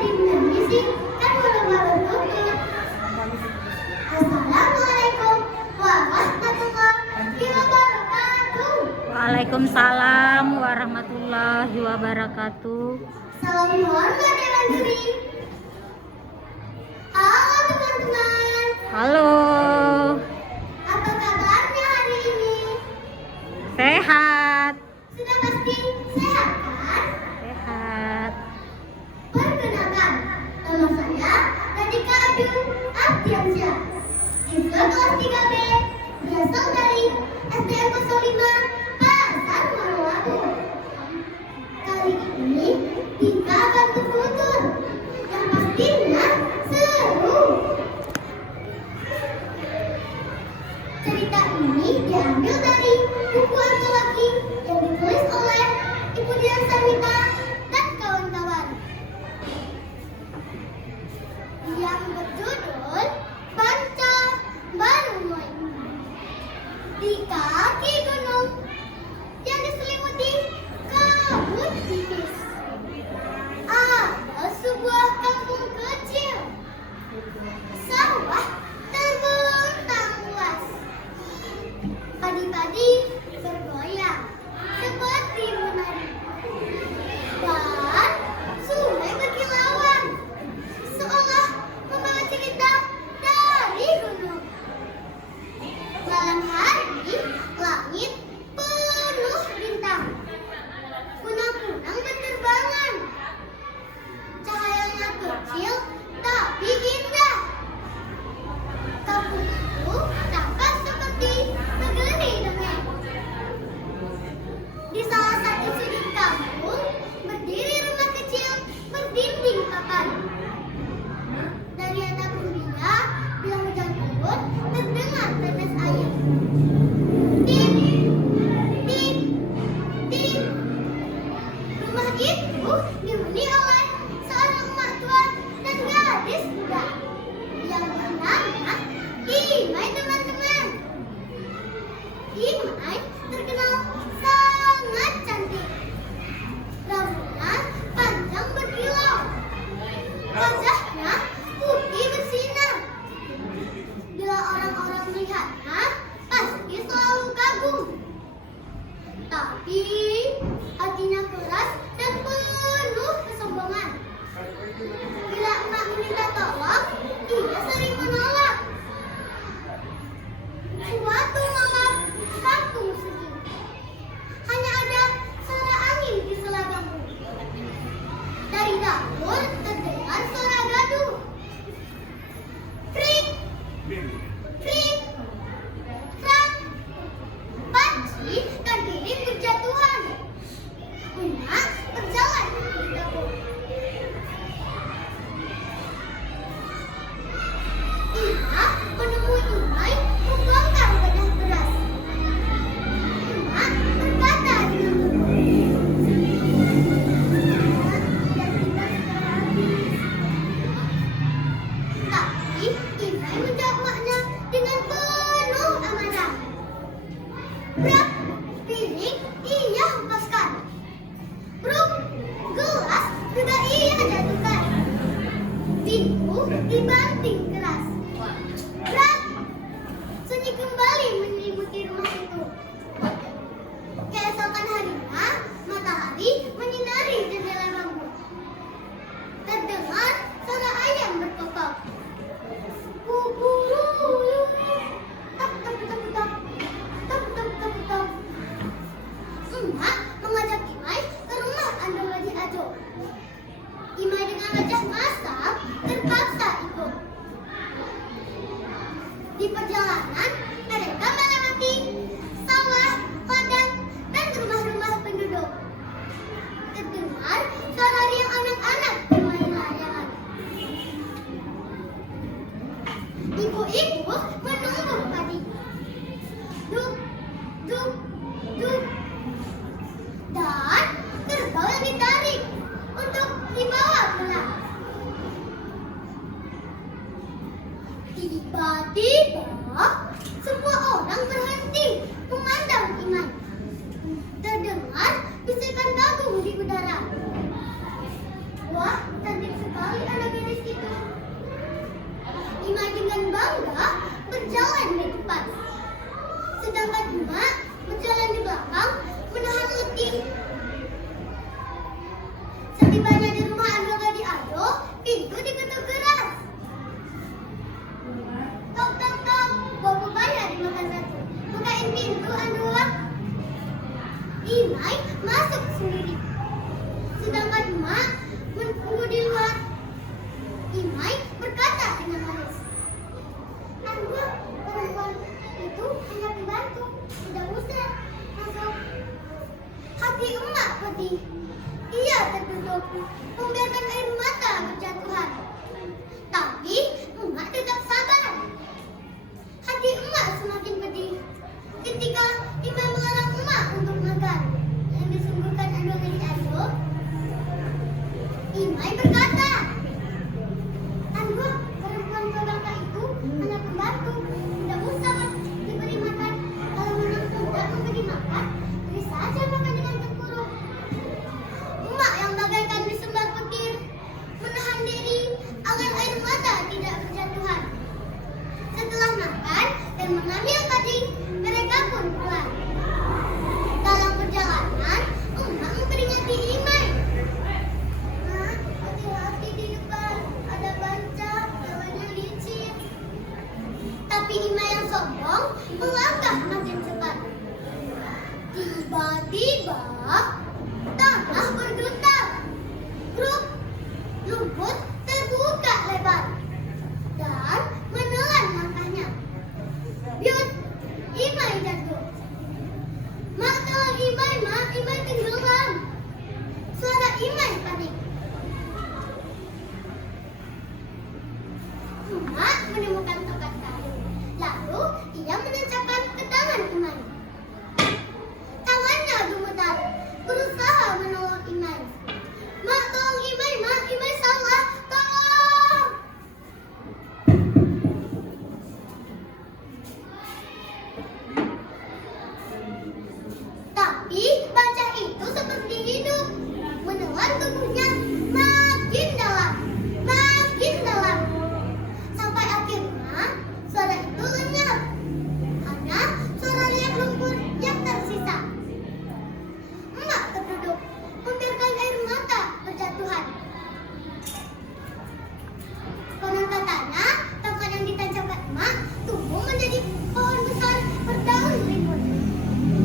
dimensi kan baru-baru tutup. Assalamualaikum warahmatullahi wabarakatuh. Waalaikumsalam warahmatullahi wabarakatuh. Salam hormat Dewan Juri. Halo teman-teman. Halo, Apa kabarnya hari ini? sehat? Sudah pasti sehat kan? Sehat. Perkenalkan, nama saya Radika Ayu Abdiansyah, siswa kelas 3B, berasal dari SDN 05 Pasar Marwabu. Kali ini kita akan bertutur yang pastinya seru. Cerita ini diambil dari buku antologi yang ditulis oleh Ibu Dian Sarmita dan kawan-kawan, yang berjudul Banca Barumoy. Di kaki gunung yang diselimuti kabut tipis, ada sebuah kampung kecil. Sawah terbentang luas. Padi-padi bergoyang seperti menari. Dan sungai berkilauan seolah membawa cerita dari gunung. Malam hari, langit penuh bintang. Kunang-kunang berterbangan. Cahayanya kecil tapi indah. Kampung itu tampak seperti negeri dongeng. Di salah satu sudut kampung berdiri rumah kecil berdinding papan. Dari atap rumahnya, bila hujan turun, terdengar tetes air. Tip, tip, tip. Rumah itu dihuni oleh seorang emak tua dan gadis muda yang bernama Imai, teman-teman. Imai terkenal sangat cantik. Rambutnya panjang berkilau. Wajahnya putih bersinar. Bila orang-orang melihatnya, pasti selalu kagum. Tapi hatinya keras dan penuh kesombongan. Bila emak meminta tolong, ia sering menolak. Suatu malam, kampung sepi. Hanya ada suara angin di sela bambu. Dari dapur terdengar suara gaduh. Krik, krik, krak. Panci berdiri berjatuhan. Emak berjalan di dapur. Ia menemui Imai membongkar wadah beras. Emak berkata dengan lembut, "Dan kita sudah habis." Tapi Imai menjawab emaknya dengan penuh amarah. Brak, piring ia hempaskan. Bruk, gelas juga ia jatuhkan. Pintu dibanting keras. Brak, sunyi kembali menyelimuti rumah itu. Keesokan harinya, matahari menyinari jendela bambu. Terdengar suara ayam berkokok. Kukuruyuk, tak tak tak tak, tak tak tak tak. Emak mengajak Imai ke rumah Ando Haji Ajo. Imai dengan wajah masam terpaksa ikut. Di perjalanan, mereka melewati sawah, ladang, dan rumah-rumah penduduk. Terdengar suara riang anak-anak bermain layangan. Ibu-ibu menunggu padi. Duk, duk, duk. Dan kerbau ditarik untuk dibawa pulang. Tiba-tiba, semua orang berhenti memandang Imai. Terdengar bisikan kagum di udara. Wah, cantik sekali sedangkan emak berjalan di belakang menahan letih. Setibanya di rumah Ando Gadi Ado, pintu diketuk keras. Tok tok tok, bawa pepaya dimakan satu. Bukain pintu Ando. Imai masuk sendiri, sedangkan emak menunggu di luar. Imai berkata dengan manis, "Anda, perempuan itu hanya pembantu, tidak usah masuk." Hati emak pedih. Ia tertutup, membiarkan air mata berjatuhan. Tapi emak tetap sabar. Hati emak semakin pedih ketika Imai melarang emak untuk makan yang disuguhkan Ando Gadi Ado. Imai berkata, "Ando, perempuan Babangka itu hanya pembantu, tidak usah diberi makan. Kalau memang tidak memberi makan, beri saja makan dengan terkurung." Emak yang bagaikan disembar petir menahan diri agar air mata tidak berjatuhan. Setelah makan dan mengambil gading, mereka pun pulang. Dalam perjalanan, emak memperingati Imai. "Nah, hati-hati di depan, ada bancak, jalannya licin." Tapi Imai yang sombong melangkah makin cepat. Tiba-tiba tanah bergetar. Grup lumpur terbuka lebar dan menelan langkahnya. Biut, Imai jatuh. "Mak, tolong Imai, Mak, Imai tenggelam." Suara Imai panik. Emak menemukan tongkat kayu. Lalu ia menancapkan ke tangan Imai. Tangannya gemetar, berusaha menolong Imai. "Mak, tolong Imai, Mak, Imai salah, tolong." Tapi bancak itu seperti hidup, menelan tubuhnya makin dalam, makin dalam. Sampai akhirnya suara itu lenyap. Hanya suara riak lumpur yang tersisa. Emak terduduk, membiarkan air mata berjatuhan. Konon katanya, tongkat yang ditancapkan emak tumbuh menjadi pohon besar berdaun rimbun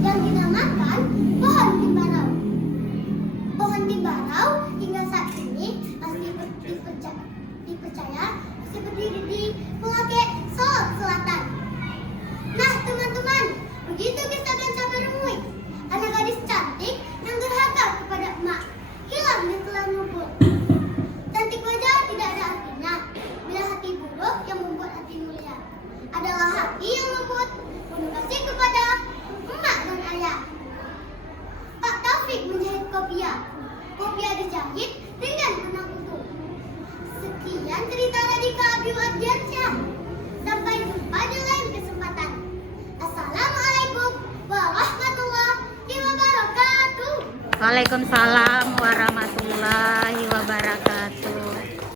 yang dinamakan pohon timbarau. Pohon timbarau hingga saat ini masih dipercaya masih berdiri di Pelake, Solok Selatan. Nah teman-teman, begitu kisah Ganca Beremui, anak gadis cantik yang durhaka kepada emak, hilang di telan lumpur. Cantik wajah tidak ada artinya bila hati buruk yang membuat hati mulia adalah hati yang lembut, penuh kasih kepada emak dan ayah. Pak Taufik menjahit kopiah dijahit dengan benang utuh. Sekian cerita Radika Abiu Ardiansyah. Sampai jumpa di lain kesempatan. Assalamualaikum warahmatullahi wabarakatuh. Waalaikumsalam warahmatullahi wabarakatuh.